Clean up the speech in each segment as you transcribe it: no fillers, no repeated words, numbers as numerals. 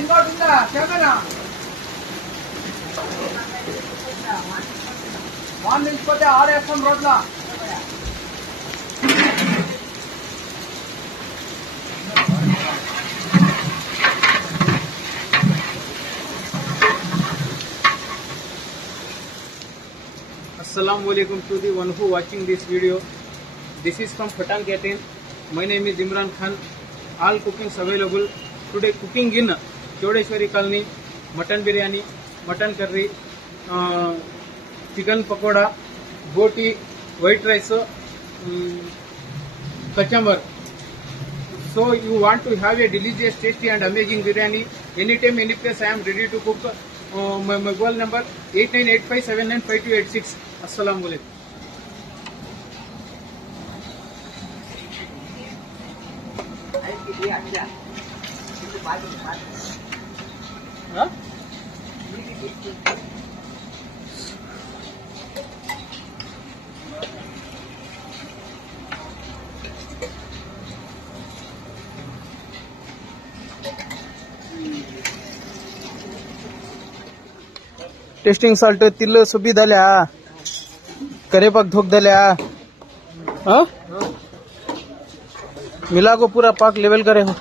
ఇంకోటి ఉందా camera van నిలిచిపోతే ఆరేస్తాం రోడ్ల. Assalamualaikum to the one who watching this video. This is from Phatang Canteen. My name is Imran Khan. All cookings available. Today cooking in Chodeshwari Colony. Mutton biryani, mutton curry, chicken pakoda, boti, white rice, kachambar. So you want to have a delicious, tasty and amazing biryani. Anytime, any place I am ready to cook. My mobile number 8985795286. Assalamu alaikum. Huh? Testing salt तिल सुबी झाल्या करेपाक धोक झाल्या मिला को पूरा पाक level करे हो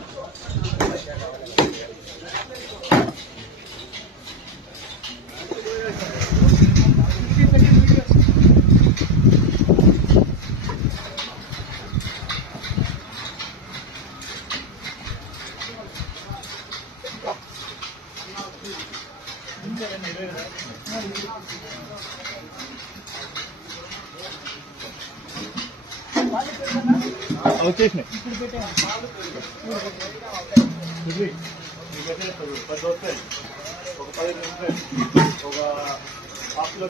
వచ్చేసినాయి